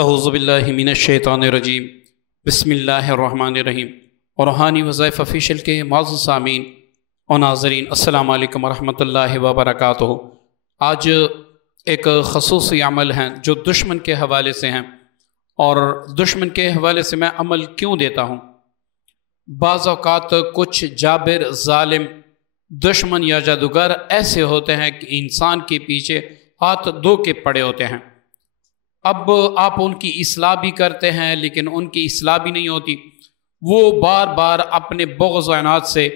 اعوذ باللہ من الشیطان الرجیم بسم اللہ الرحمن الرحیم۔ اور روحانی وظائف آفیشیل کے معزز سامعین اور ناظرین، السلام علیکم ورحمۃ اللہ وبرکاتہ۔ آج ایک خصوصی عمل ہیں جو دشمن کے حوالے سے ہیں، اور دشمن کے حوالے سے میں عمل کیوں دیتا ہوں؟ بعض اوقات کچھ جابر، ظالم دشمن یا جادوگر ایسے ہوتے ہیں کہ انسان کے پیچھے ہاتھ دھو کے پڑے ہوتے ہیں۔ اب آپ ان کی اصلاح بھی کرتے ہیں لیکن ان کی اصلاح بھی نہیں ہوتی۔ وہ بار بار اپنے بغض و عناد سے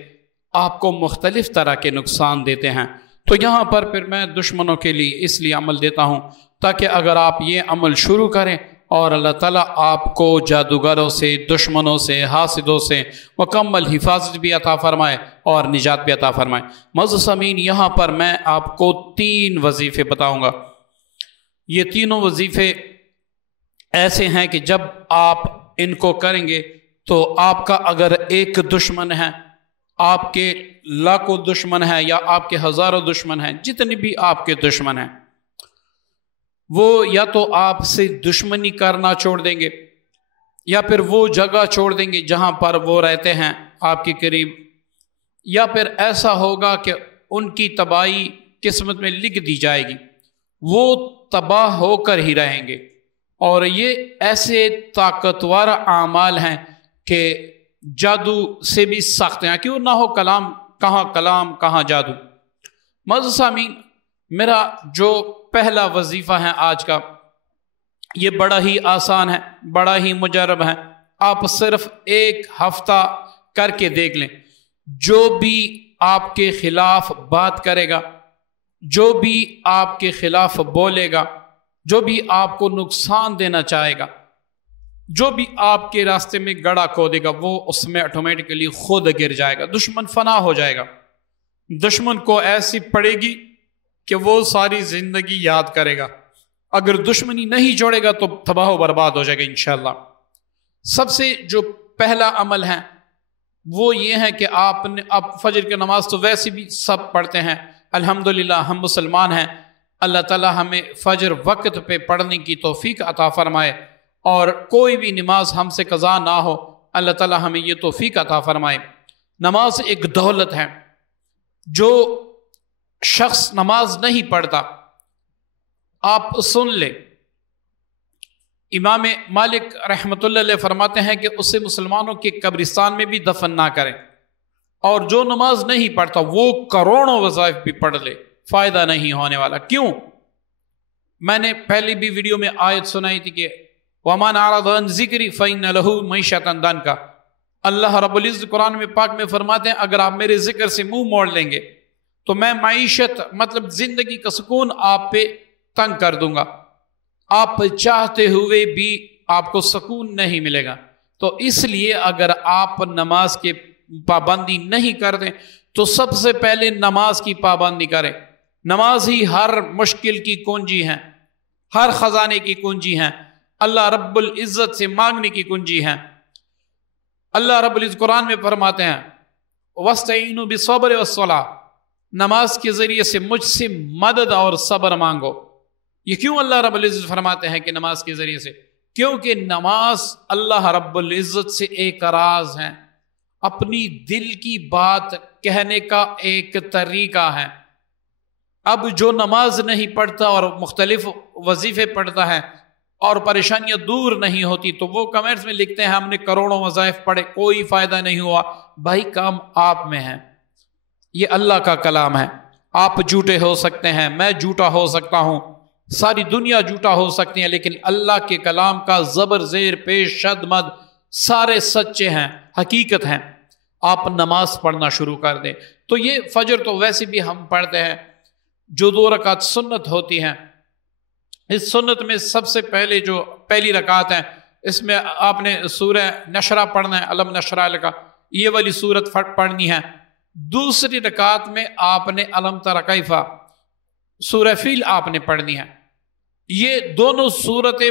آپ کو مختلف طرح کے نقصان دیتے ہیں۔ تو یہاں پر پھر میں دشمنوں کے لیے اس لیے عمل دیتا ہوں تاکہ اگر آپ یہ عمل شروع کریں اور اللہ تعالیٰ آپ کو جادوگروں سے، دشمنوں سے، حاسدوں سے مکمل حفاظت بھی عطا فرمائے اور نجات بھی عطا فرمائے۔ معزز سامعین، یہاں پر میں آپ کو 3 وظیفے بتاؤں گا۔ یہ تینوں وظیفے ایسے ہیں کہ جب آپ ان کو کریں گے تو آپ کا اگر ایک دشمن ہے، آپ کے لاکھوں دشمن ہیں یا آپ کے ہزاروں دشمن ہیں، جتنے بھی آپ کے دشمن ہیں، وہ یا تو آپ سے دشمنی کرنا چھوڑ دیں گے یا پھر وہ جگہ چھوڑ دیں گے جہاں پر وہ رہتے ہیں آپ کے قریب، یا پھر ایسا ہوگا کہ ان کی تباہی قسمت میں لکھ دی جائے گی، وہ تباہ ہو کر ہی رہیں گے۔ اور یہ ایسے طاقتور اعمال ہیں کہ جادو سے بھی سخت ہیں، کیوں نہ ہو کلام کہاں جادو۔ معزز سامعین، میرا جو پہلا وظیفہ ہے آج کا، یہ بڑا ہی آسان ہے، بڑا ہی مجرب ہے۔ آپ صرف 1 ہفتہ کر کے دیکھ لیں۔ جو بھی آپ کے خلاف بات کرے گا، جو بھی آپ کے خلاف بولے گا، جو بھی آپ کو نقصان دینا چاہے گا، جو بھی آپ کے راستے میں گڑھا کھودے گا، وہ اس میں آٹومیٹکلی خود گر جائے گا، دشمن فنا ہو جائے گا۔ دشمن کو ایسی پڑے گی کہ وہ ساری زندگی یاد کرے گا۔ اگر دشمنی نہیں چھوڑے گا تو تباہ و برباد ہو جائے گا انشاءاللہ۔ سب سے جو پہلا عمل ہے وہ یہ ہے کہ آپ فجر کی نماز تو ویسے بھی سب پڑھتے ہیں، الحمدللہ ہم مسلمان ہیں۔ اللہ تعالی ہمیں فجر وقت پہ پڑھنے کی توفیق عطا فرمائے، اور کوئی بھی نماز ہم سے قضا نہ ہو، اللہ تعالی ہمیں یہ توفیق عطا فرمائے۔ نماز ایک دولت ہے۔ جو شخص نماز نہیں پڑھتا، آپ سن لیں، امام مالک رحمۃ اللہ علیہ فرماتے ہیں کہ اسے مسلمانوں کے قبرستان میں بھی دفن نہ کریں، اور جو نماز نہیں پڑھتا وہ کروڑوں وظائف بھی پڑھ لے، فائدہ نہیں ہونے والا۔ کیوں؟ میں نے پہلی بھی ویڈیو میں آیت سنائی تھی کہ وَمَنْ أَعْرَضَ عَنْ ذِكْرِي فَإِنَّ لَهُ مَعِيشَةً ضَنْكَ۔ اللہ رب العزت قرآن میں پاک میں فرماتے ہیں اگر آپ میرے ذکر سے منہ موڑ لیں گے تو میں معیشت مطلب زندگی کا سکون آپ پہ تنگ کر دوں گا، آپ چاہتے ہوئے بھی آپ کو سکون نہیں ملے گا۔ تو اس لیے اگر آپ نماز کے پابندی نہیں کر دیں تو سب سے پہلے نماز کی پابندی کریں۔ نماز ہی ہر مشکل کی کنجی ہے، ہر خزانے کی کنجی ہے، اللہ رب العزت سے مانگنے کی کنجی ہے۔ اللہ رب العزت قرآن میں فرماتے ہیں وَاسْتَعِينُوا بِالصَّبْرِ وَالصَّلَاةِ، نماز کے ذریعے سے مجھ سے مدد اور صبر مانگو۔ یہ کیوں اللہ رب العزت فرماتے ہیں کہ نماز کے ذریعے سے؟ کیونکہ نماز اللہ رب العزت سے ایک راز ہے، اپنی دل کی بات کہنے کا ایک طریقہ ہے۔ اب جو نماز نہیں پڑھتا اور مختلف وظیفے پڑھتا ہے اور پریشانیاں دور نہیں ہوتی، تو وہ کمنٹس میں لکھتے ہیں ہم نے کروڑوں وظائف پڑھے، کوئی فائدہ نہیں ہوا۔ بھائی کام آپ میں ہے، یہ اللہ کا کلام ہے۔ آپ جھوٹے ہو سکتے ہیں، میں جھوٹا ہو سکتا ہوں، ساری دنیا جھوٹا ہو سکتی ہے، لیکن اللہ کے کلام کا زبر زیر پیش شد مد سارے سچے ہیں، حقیقت ہیں۔ آپ نماز پڑھنا شروع کر دیں۔ تو یہ فجر تو ویسے بھی ہم پڑھتے ہیں، جو 2 رکعت سنت ہوتی ہیں، اس سنت میں سب سے پہلے جو پہلی رکعت ہے اس میں آپ نے سورہ نشرہ پڑھنا ہے، علم نشرہ لکا، یہ والی سورت پڑھنی ہے۔ دوسری رکعت میں آپ نے علم تر کیف، سورہ فیل آپ نے پڑھنی ہے۔ یہ دونوں سورتیں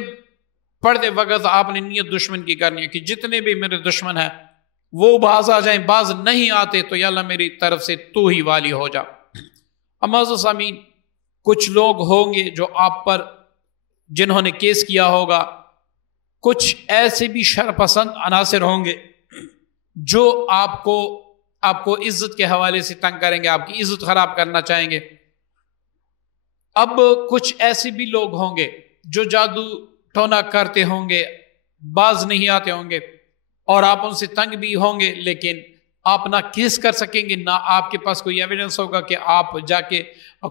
پڑھتے وقت آپ نے نیت دشمن کی کرنی ہے کہ جتنے بھی میرے دشمن ہیں وہ باز آ جائیں، باز نہیں آتے تو یا اللہ میری طرف سے تو ہی والی ہو جا۔ معزز سامعین، کچھ لوگ ہوں گے جو آپ پر جنہوں نے کیس کیا ہوگا کچھ ایسے بھی شر پسند عناصر ہوں گے جو آپ کو عزت کے حوالے سے تنگ کریں گے، آپ کی عزت خراب کرنا چاہیں گے۔ اب کچھ ایسے بھی لوگ ہوں گے جو جادو ٹونا کرتے ہوں گے، باز نہیں آتے ہوں گے، اور آپ ان سے تنگ بھی ہوں گے، لیکن آپ نہ کیس کر سکیں گے، نہ آپ کے پاس کوئی ایویڈنس ہوگا کہ آپ جا کے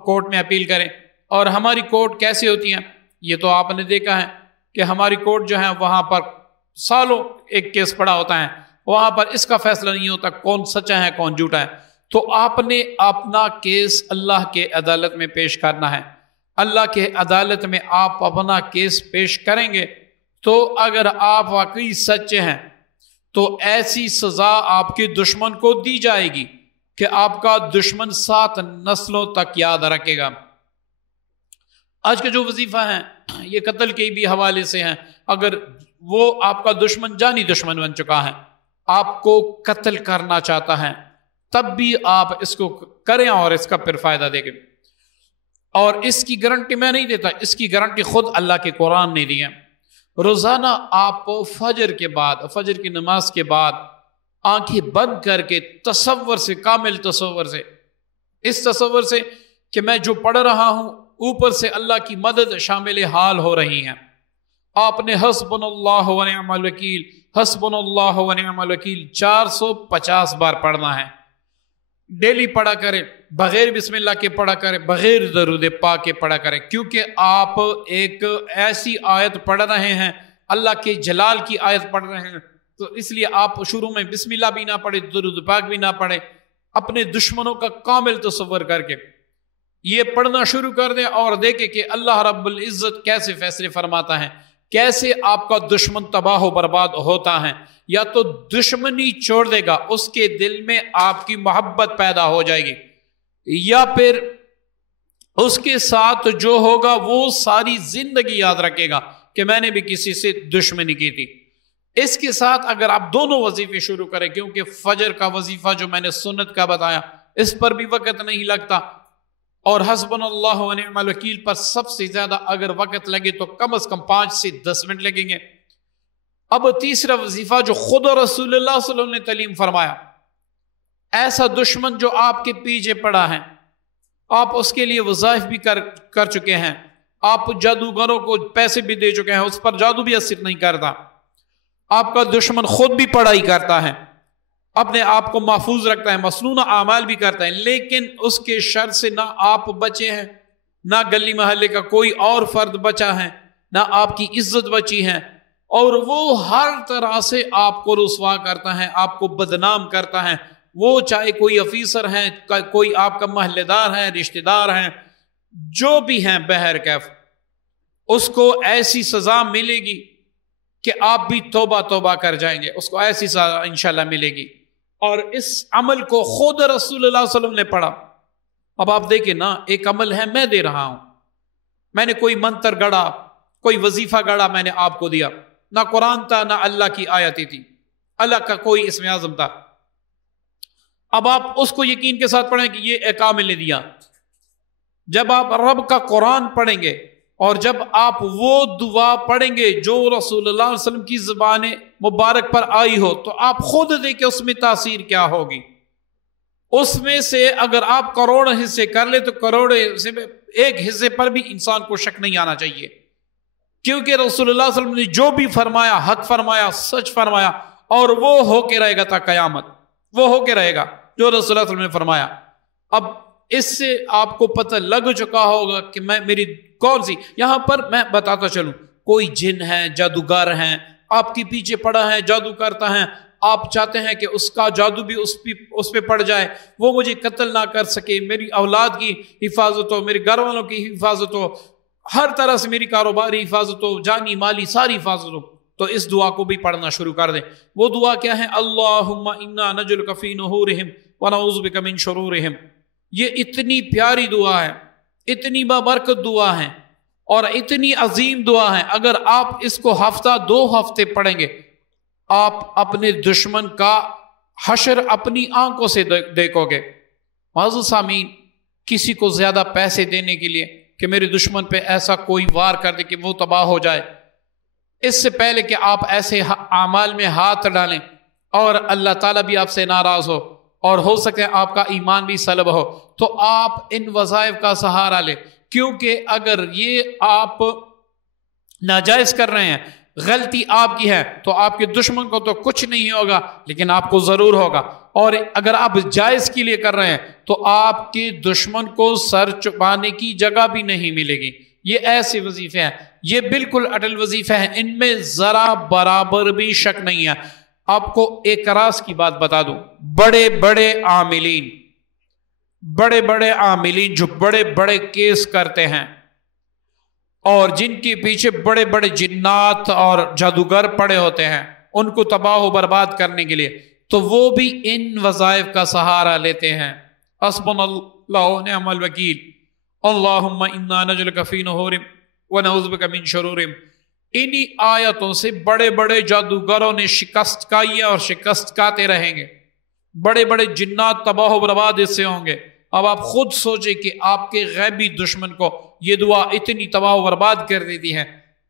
کورٹ میں اپیل کریں۔ اور ہماری کورٹ کیسے ہوتی ہیں یہ تو آپ نے دیکھا ہے کہ ہماری کورٹ جو ہے وہاں پر سالوں ایک کیس پڑا ہوتا ہے، وہاں پر اس کا فیصلہ نہیں ہوتا کون سچا ہے کون جھوٹا ہے۔ تو آپ نے اپنا کیس اللہ کے عدالت میں پیش کرنا ہے۔ اللہ کے عدالت میں آپ اپنا کیس پیش کریں گے تو اگر آپ واقعی سچے ہیں تو ایسی سزا آپ کے دشمن کو دی جائے گی کہ آپ کا دشمن 7 نسلوں تک یاد رکھے گا۔ آج کا جو وظیفہ ہے یہ قتل کے بھی حوالے سے ہیں۔ اگر وہ آپ کا دشمن جانی دشمن بن چکا ہے، آپ کو قتل کرنا چاہتا ہے، تب بھی آپ اس کو کریں اور اس کا پھر فائدہ دے گے۔ اور اس کی گارنٹی میں نہیں دیتا، اس کی گارنٹی خود اللہ کے قرآن نے دی ہے۔ روزانہ آپ فجر کے بعد، فجر کی نماز کے بعد آنکھیں بند کر کے تصور سے، کامل تصور سے، اس تصور سے کہ میں جو پڑھ رہا ہوں اوپر سے اللہ کی مدد شامل حال ہو رہی ہیں، آپ نے حسبنا اللہ و نعم الوکیل، حسبنا اللہ و نعم الوکیل 450 بار پڑھنا ہے۔ ڈیلی پڑھا کریں، بغیر بسم اللہ کے پڑھا کریں، بغیر درود پاک کے پڑھا کریں، کیونکہ آپ ایک ایسی آیت پڑھ رہے ہیں، اللہ کے جلال کی آیت پڑھ رہے ہیں، تو اس لیے آپ شروع میں بسم اللہ بھی نہ پڑھیں، درود پاک بھی نہ پڑھیں، اپنے دشمنوں کا کامل تصور کر کے یہ پڑھنا شروع کر دیں اور دیکھیں کہ اللہ رب العزت کیسے فیصلے فرماتا ہے، کیسے آپ کا دشمن تباہ و برباد ہوتا ہے۔ یا تو دشمنی چھوڑ دے گا، اس کے دل میں آپ کی محبت پیدا ہو جائے گی، یا پھر اس کے ساتھ جو ہوگا وہ ساری زندگی یاد رکھے گا کہ میں نے بھی کسی سے دشمنی کی تھی۔ اس کے ساتھ اگر آپ دونوں وظیفے شروع کریں، کیونکہ فجر کا وظیفہ جو میں نے سنت کا بتایا اس پر بھی وقت نہیں لگتا، اور حسبنا اللہ و نعم الوکیل پر سب سے زیادہ اگر وقت لگے تو کم از کم 5 سے 10 منٹ لگیں گے۔ اب تیسرا وظیفہ جو خود رسول اللہ صلی اللہ علیہ وسلم نے تعلیم فرمایا، ایسا دشمن جو آپ کے پیچھے پڑا ہے، آپ اس کے لیے وظائف بھی کر چکے ہیں، آپ جادوگروں کو پیسے بھی دے چکے ہیں، اس پر جادو بھی اثر نہیں کرتا، آپ کا دشمن خود بھی پڑھائی کرتا ہے، اپنے آپ کو محفوظ رکھتا ہے، مسنون اعمال بھی کرتا ہے، لیکن اس کے شر سے نہ آپ بچے ہیں، نہ گلی محلے کا کوئی اور فرد بچا ہے، نہ آپ کی عزت بچی ہے، اور وہ ہر طرح سے آپ کو رسوا کرتا ہے، آپ کو بدنام کرتا ہے، وہ چاہے کوئی افیسر ہے، کوئی آپ کا محلے دار ہے، رشتہ دار ہیں، جو بھی ہیں، بہرکیف اس کو ایسی سزا ملے گی کہ آپ بھی توبہ توبہ کر جائیں گے، اس کو ایسی سزا انشاءاللہ ملے گی۔ اور اس عمل کو خود رسول اللہ صلی اللہ علیہ وسلم نے پڑھا۔ اب آپ دیکھیں نا، ایک عمل ہے میں دے رہا ہوں، میں نے کوئی منتر گڑا، کوئی وظیفہ گڑا، میں نے آپ کو دیا، نہ قرآن تھا نہ اللہ کی آیتیں تھی، اللہ کا کوئی اسم اعظم تھا، اب آپ اس کو یقین کے ساتھ پڑھیں کہ یہ ایک عامل نے دیا۔ جب آپ رب کا قرآن پڑھیں گے اور جب آپ وہ دعا پڑھیں گے جو رسول اللہ علیہ وسلم کی زبان مبارک پر آئی ہو، تو آپ خود دیکھیں اس میں تاثیر کیا ہوگی۔ اس میں سے اگر آپ کروڑ حصے کر لیں تو کروڑ حصے میں ایک حصے پر بھی انسان کو شک نہیں آنا چاہیے، کیونکہ رسول اللہ صلی اللہ علیہ وسلم نے جو بھی فرمایا حق فرمایا، سچ فرمایا، اور وہ ہو کے رہے گا تا قیامت، وہ ہو کے رہے گا جو رسول اللہ صلی اللہ علیہ وسلم نے فرمایا۔ اب اس سے آپ کو پتہ لگ چکا ہوگا کہ میری کون سی، یہاں پر میں بتاتا چلوں، کوئی جن ہے، جادوگر ہیں، آپ کے پیچھے پڑا ہے، جادو کرتا ہے، آپ چاہتے ہیں کہ اس کا جادو بھی اس پہ پڑ جائے، وہ مجھے قتل نہ کر سکے، میری اولاد کی حفاظت ہو، میرے گھر والوں کی حفاظت ہو، ہر طرح سے میری کاروباری حفاظت ہو، جانی مالی ساری حفاظت ہو، تو اس دعا کو بھی پڑھنا شروع کر دیں۔ وہ دعا کیا ہے؟ اللہم انا نجعلک فی نحورہم ونعوذ بک من شرورہم۔ یہ اتنی پیاری دعا ہے، اتنی بابرکت دعا ہے اور اتنی عظیم دعا ہے، اگر آپ اس کو ہفتہ 2 ہفتے پڑھیں گے، آپ اپنے دشمن کا حشر اپنی آنکھوں سے دیکھو گے۔ معزز سامعین، کسی کو زیادہ پیسے دینے کے لیے کہ میرے دشمن پہ ایسا کوئی وار کر دے کہ وہ تباہ ہو جائے، اس سے پہلے کہ آپ ایسے اعمال میں ہاتھ ڈالیں اور اللہ تعالیٰ بھی آپ سے ناراض ہو اور ہو سکے آپ کا ایمان بھی سلب ہو، تو آپ ان وظائف کا سہارا لیں، کیونکہ اگر یہ آپ ناجائز کر رہے ہیں، غلطی آپ کی ہے، تو آپ کے دشمن کو تو کچھ نہیں ہوگا لیکن آپ کو ضرور ہوگا، اور اگر آپ جائز کے لیے کر رہے ہیں تو آپ کے دشمن کو سر چھپانے کی جگہ بھی نہیں ملے گی۔ یہ ایسے وظیفے ہیں، یہ بالکل اٹل وظیفے ہیں، ان میں ذرا برابر بھی شک نہیں ہے۔ آپ کو ایک راز کی بات بتا دوں، بڑے بڑے عاملین جو بڑے بڑے کیس کرتے ہیں اور جن کے پیچھے بڑے بڑے جنات اور جادوگر پڑے ہوتے ہیں ان کو تباہ و برباد کرنے کے لیے، تو وہ بھی ان وظائف کا سہارا لیتے ہیں۔ حسبنا اللہ و نعم الوکیل، اللہم انا نجعلک فی نحورہم ونعوذ بک من شرورہم۔ انہی آیتوں سے بڑے بڑے جادوگروں نے شکست کھائی ہے اور شکست کھاتے رہیں گے، بڑے بڑے جنات تباہ و برباد اس سے ہوں گے۔ اب آپ خود سوچیں کہ آپ کے غیبی دشمن کو یہ دعا اتنی تباہ و برباد کر دیتی ہے،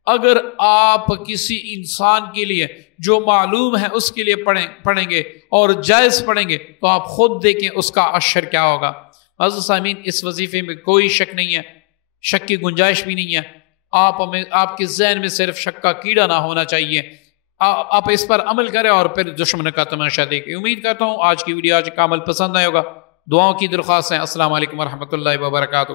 اگر آپ کسی انسان کے لیے جو معلوم ہے اس کے لیے پڑھیں گے اور جائز پڑھیں گے تو آپ خود دیکھیں اس کا اشر کیا ہوگا۔ عزیز سامعین، اس وظیفے میں کوئی شک نہیں ہے، شک کی گنجائش بھی نہیں ہے۔ آپ کے ذہن میں صرف شک کا کیڑا نہ ہونا چاہیے، آپ اس پر عمل کریں اور پھر دشمن کا تماشا دیکھیں۔ امید کرتا ہوں آج کی ویڈیو آج کا عمل پسند آئے ہوگا۔ دعاؤں کی درخواست ہے۔ السلام علیکم ورحمۃ اللہ وبرکاتہ۔